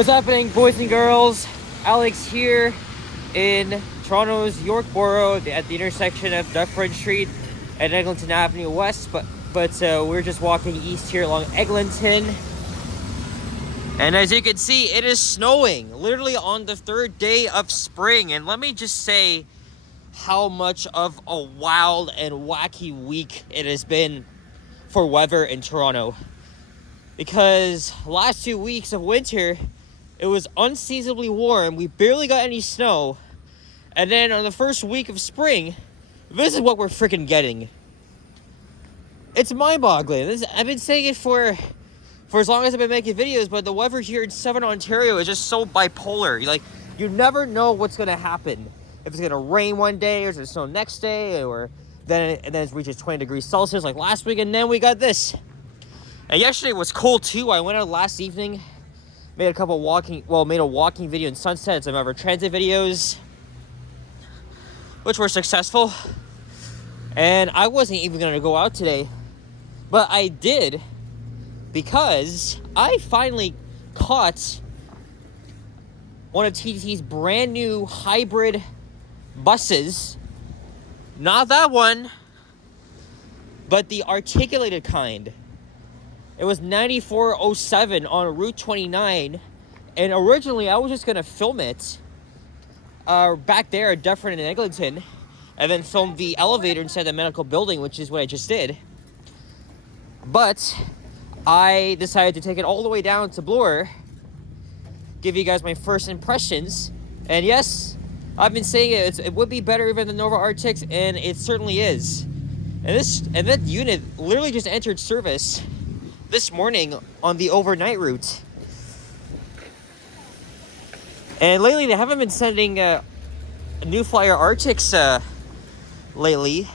What's happening, boys and girls? Alex here in Toronto's York Borough at the intersection of Dufferin Street and Eglinton Avenue West, but we're just walking east here along Eglinton. And as you can see, it is snowing, literally on the third day of spring. And let me just say how much of a wild and wacky week it has been for weather in Toronto. Because last 2 weeks of winter, it was unseasonably warm. We barely got any snow. And then on the first week of spring, this is what we're freaking getting. It's mind-boggling. I've been saying it for as long as I've been making videos, but the weather here in Southern Ontario is just so bipolar. You never know what's going to happen. If it's going to rain one day, or it's going to snow next day, or then it reaches 20 degrees Celsius like last week, and then we got this. And yesterday was cold too. I went out last evening, made a walking video in Sunset and some other transit videos, which were successful. And I wasn't even going to go out today, but I did because I finally caught one of TTC's brand new hybrid buses. Not that one, but the articulated kind. It was 9407 on Route 29, and originally I was just going to film it back there at Dufferin and Eglinton, and then film the elevator inside the medical building, which is what I just did. But I decided to take it all the way down to Bloor, give you guys my first impressions, and yes, I've been saying it would be better even than Nova Arctics, and it certainly is. And that unit literally just entered service this morning on the overnight route. And lately they haven't been sending New Flyer Arctics lately,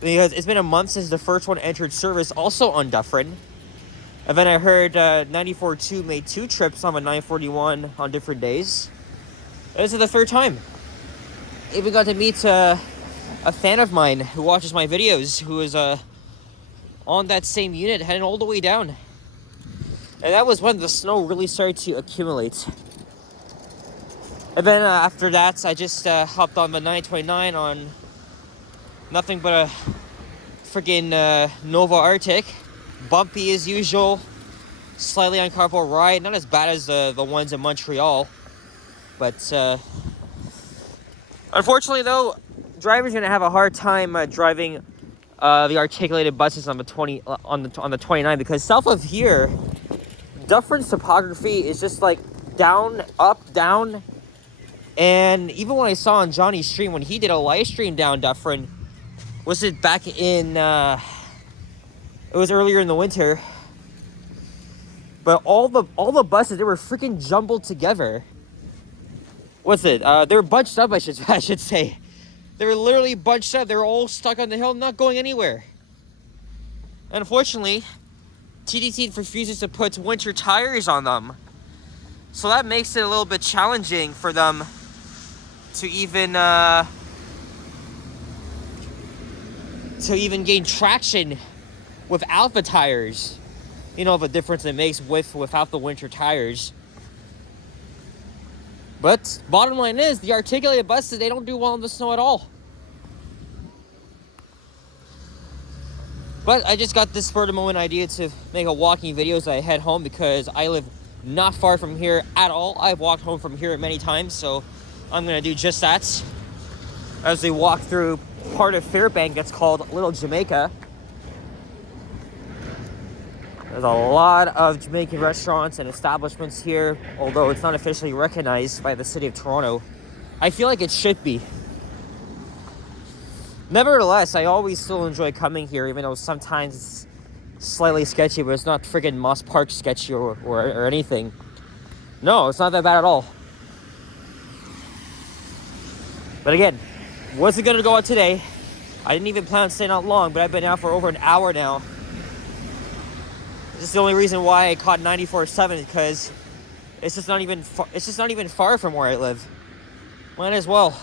because it's been a month since the first one entered service, also on Dufferin. And then I heard 94.2 made 2 trips on the 941 on different days. And this is the third time. Even got to meet a fan of mine who watches my videos, who is on that same unit, heading all the way down. And that was when the snow really started to accumulate. And then after that, I just hopped on the 929 on nothing but a freaking Nova Arctic. Bumpy as usual, slightly uncomfortable ride, not as bad as the ones in Montreal, but unfortunately though, drivers are gonna have a hard time driving the articulated buses on the 29, because south of here, Dufferin's topography is just like down, up, down. And even when I saw on Johnny's stream, when he did a live stream down Dufferin, was it back in it was earlier in the winter, but all the buses, they were freaking jumbled together. What's it? They were bunched up, I should say. They were literally bunched up. They were all stuck on the hill, not going anywhere. Unfortunately, TTC refuses to put winter tires on them, so that makes it a little bit challenging for them to even gain traction without the tires. You know the difference it makes without the winter tires. But bottom line is, the articulated buses, they don't do well in the snow at all. But I just got this spur of the moment idea to make a walking video as I head home, because I live not far from here at all. I've walked home from here many times, so I'm going to do just that. As we walk through part of Fairbank that's called Little Jamaica. There's a lot of Jamaican restaurants and establishments here, although it's not officially recognized by the city of Toronto. I feel like it should be. Nevertheless, I always still enjoy coming here, even though sometimes it's slightly sketchy, but it's not friggin' Moss Park sketchy or anything. No, it's not that bad at all. But again, wasn't gonna go out today. I didn't even plan on staying out long, but I've been out for over an hour now. This is the only reason why I caught 94.7, because it's just not even far from where I live. Might as well.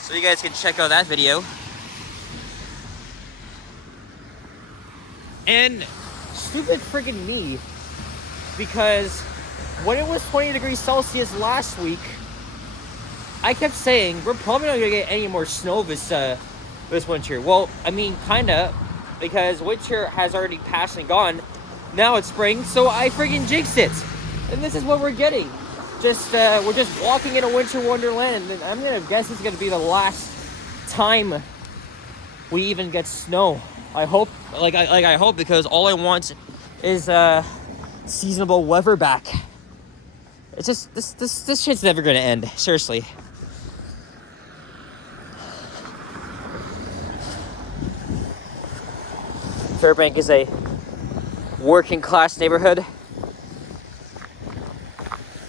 So you guys can check out that video. And stupid friggin' me, because when it was 20 degrees Celsius last week, I kept saying we're probably not gonna get any more snow this winter. Well, I mean, kinda, because winter has already passed and gone. Now it's spring, so I friggin' jinxed it, and this is what we're getting. We're just walking in a winter wonderland, and I'm gonna guess it's gonna be the last time we even get snow. I hope, I hope, because all I want is seasonable weather back. It's just this shit's never gonna end. Seriously. Fairbank is a working class neighborhood.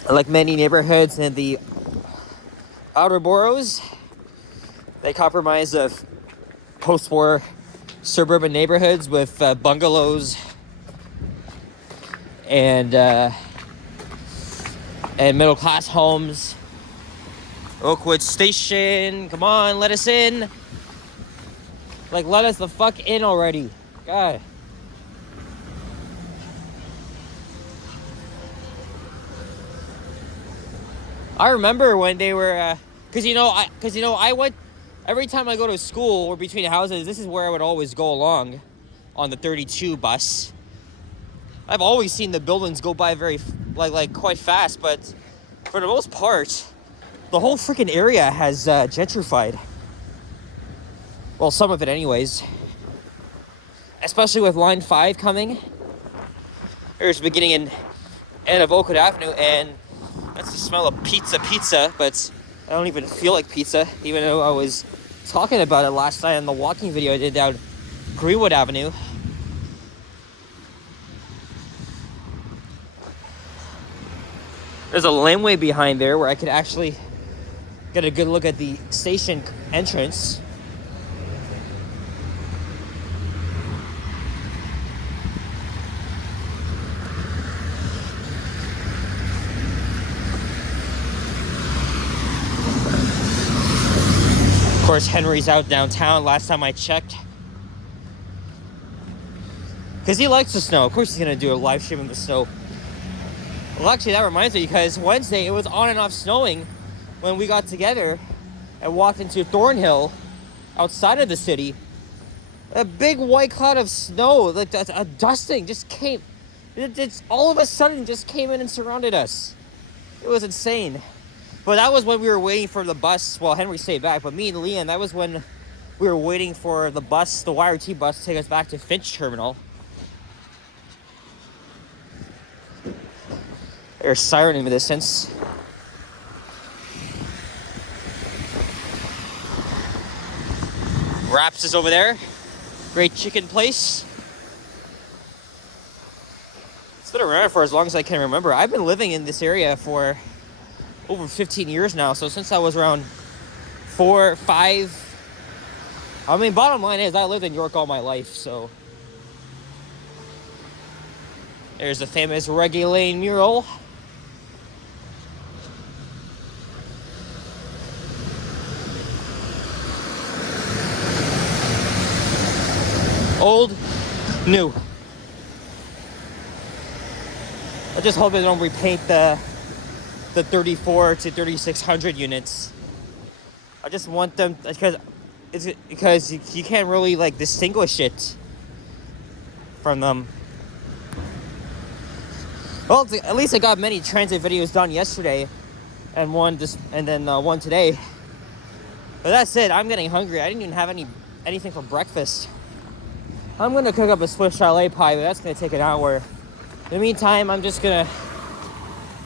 Like many neighborhoods in the outer boroughs, they comprise of post-war suburban neighborhoods with bungalows and middle-class homes. Oakwood Station, come on, let us in. Like, let us the fuck in already. God. I remember when they were, I went, every time I go to school or between houses, this is where I would always go along on the 32 bus. I've always seen the buildings go by very, quite fast, but for the most part, the whole freaking area has gentrified. Well, some of it anyways. Especially with Line 5 coming. There's the beginning and end of Oakwood Avenue, and that's the smell of pizza, but I don't even feel like pizza, even though I was talking about it last night in the walking video I did down Greenwood Avenue. There's a laneway behind there where I could actually get a good look at the station entrance. Of course, Henry's out downtown last time I checked. Because he likes the snow. Of course he's going to do a live stream in the snow. Well, actually, that reminds me, because Wednesday it was on and off snowing when we got together and walked into Thornhill outside of the city. A big white cloud of snow, like a dusting, just came. It's all of a sudden just came in and surrounded us. It was insane. But that was when we were waiting for the bus. Well, Henry stayed back, but me and Leanne, that was when we were waiting for the bus, the YRT bus, to take us back to Finch Terminal. There's a siren in the distance. Raps is over there. Great chicken place. It's been around for as long as I can remember. I've been living in this area for over 15 years now. So since I was around 4, 5. I mean, bottom line is I lived in York all my life, so. There's the famous Reggae Lane mural. Old, new. I just hope they don't repaint the 34 to 3600 units. I just want them, because you can't really like distinguish it from them. Well, at least I got many transit videos done yesterday, and one today. But that's it. I'm getting hungry. I didn't even have anything for breakfast. I'm gonna cook up a Swiss chalet pie, but that's gonna take an hour. In the meantime, I'm just gonna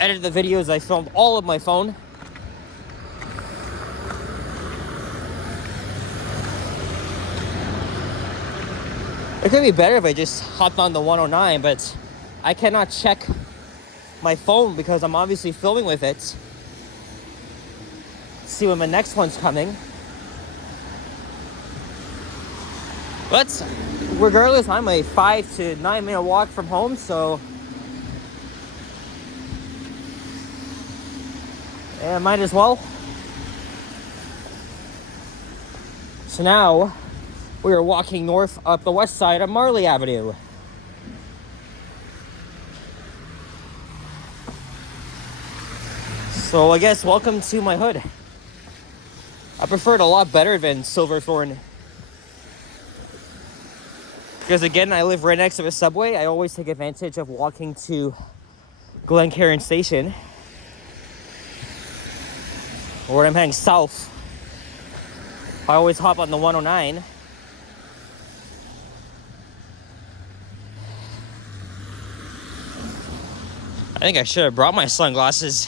edit the videos I filmed all of my phone. It could be better if I just hopped on the 109, but I cannot check my phone because I'm obviously filming with it. See when my next one's coming. But regardless, I'm a 5 to 9 minute walk from home, so yeah, might as well. So now we are walking north up the west side of Marlee Avenue. So I guess welcome to my hood. I prefer it a lot better than Silverthorne. Because again, I live right next to a subway. I always take advantage of walking to Glencairn Station. Or when I'm heading south, I always hop on the 109. I think I should have brought my sunglasses.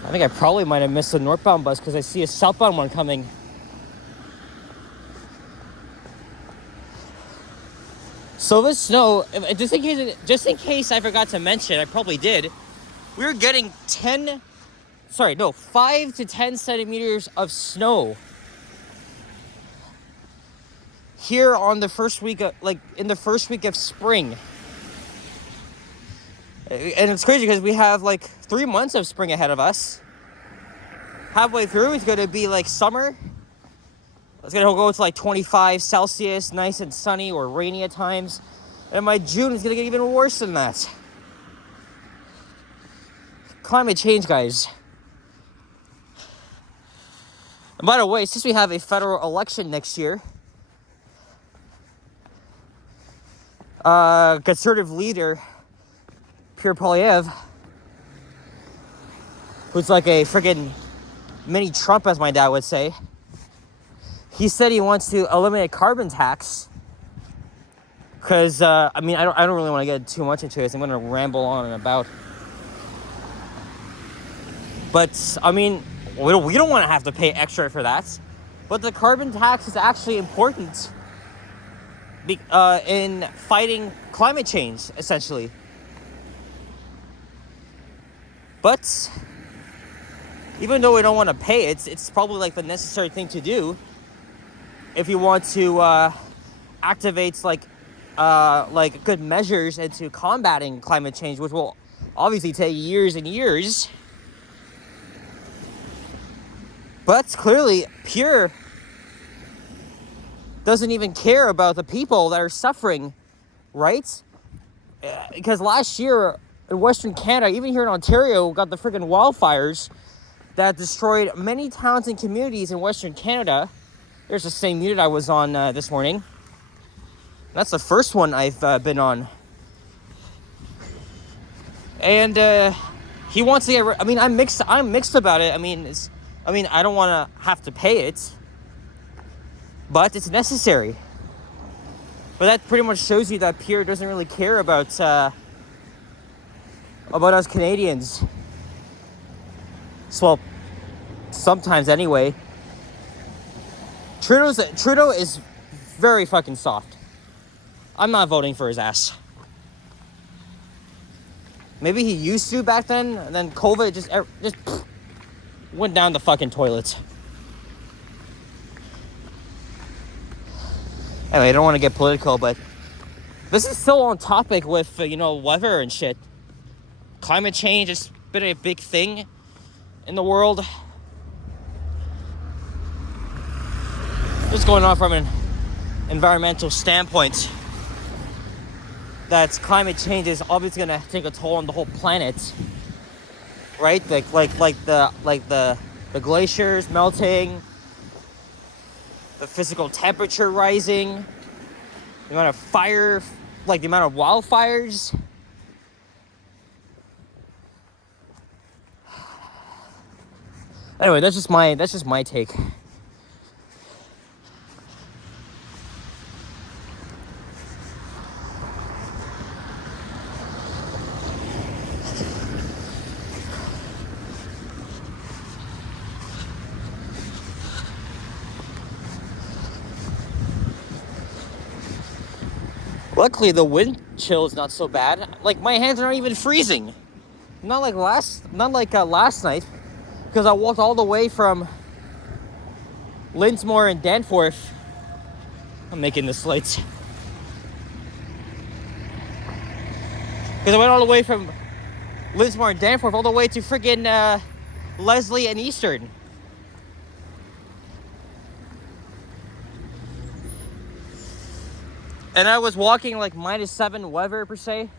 I think I probably might have missed the northbound bus because I see a southbound one coming. So this snow, just in case I forgot to mention, I probably did. We were getting 5 to 10 centimeters of snow here on the first week of, in the first week of spring. And it's crazy because we have 3 months of spring ahead of us. Halfway through, it's going to be summer. It's going to go to 25 Celsius, nice and sunny or rainy at times. And by June, it's going to get even worse than that. Climate change, guys. And by the way, since we have a federal election next year, conservative leader Pierre Poilievre, who's like a friggin' mini Trump, as my dad would say, he said he wants to eliminate carbon tax. Because, I don't really want to get too much into this. I'm going to ramble on and about. But, we don't want to have to pay extra for that. But the carbon tax is actually important in fighting climate change, essentially. But even though we don't want to pay it, it's probably the necessary thing to do if you want to activate good measures into combating climate change, which will obviously take years and years. But clearly, Pierre doesn't even care about the people that are suffering, right? Because last year in Western Canada, even here in Ontario, got the freaking wildfires that destroyed many towns and communities in Western Canada. There's the same unit I was on this morning. That's the first one I've been on. And he wants to get. I'm mixed about it. I don't want to have to pay it, but it's necessary. But that pretty much shows you that Pierre doesn't really care about us Canadians. Well, sometimes anyway. Trudeau is very fucking soft. I'm not voting for his ass. Maybe he used to back then, and then COVID just went down the fucking toilet. Anyway, I don't want to get political, but this is still on topic with, weather and shit. Climate change has been a big thing in the world. Just going on from an environmental standpoint, that climate change is obviously going to take a toll on the whole planet, right? The glaciers melting, the physical temperature rising, the amount of fire, the amount of wildfires. Anyway, that's just my take. Luckily, the wind chill is not so bad. My hands aren't even freezing. Not like last night, because I walked all the way from Linsmore and Danforth. I'm making this lights. Because I went all the way from Linsmore and Danforth all the way to friggin' Leslie and Eastern. And I was walking -7 weather per se.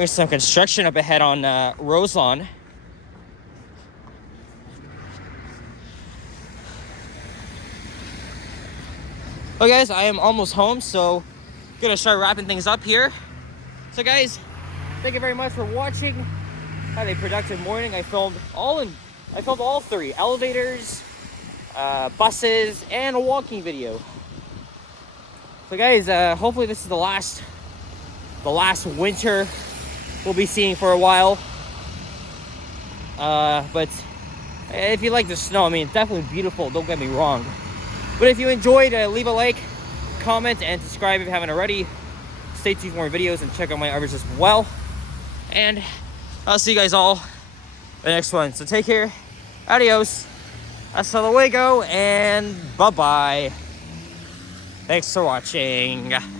There's some construction up ahead on Roselawn. Okay guys, I am almost home, so gonna start wrapping things up here. So guys, thank you very much for watching. Had a productive morning. I filmed all three elevators, buses, and a walking video. So guys, hopefully this is the last winter we'll be seeing for a while. But if you like the snow, I mean, it's definitely beautiful, don't get me wrong. But if you enjoyed, leave a like, comment, and subscribe if you haven't already. Stay tuned for more videos and check out my others as well. And I'll see you guys all in the next one. So take care, adios, hasta luego, and bye-bye. Thanks for watching.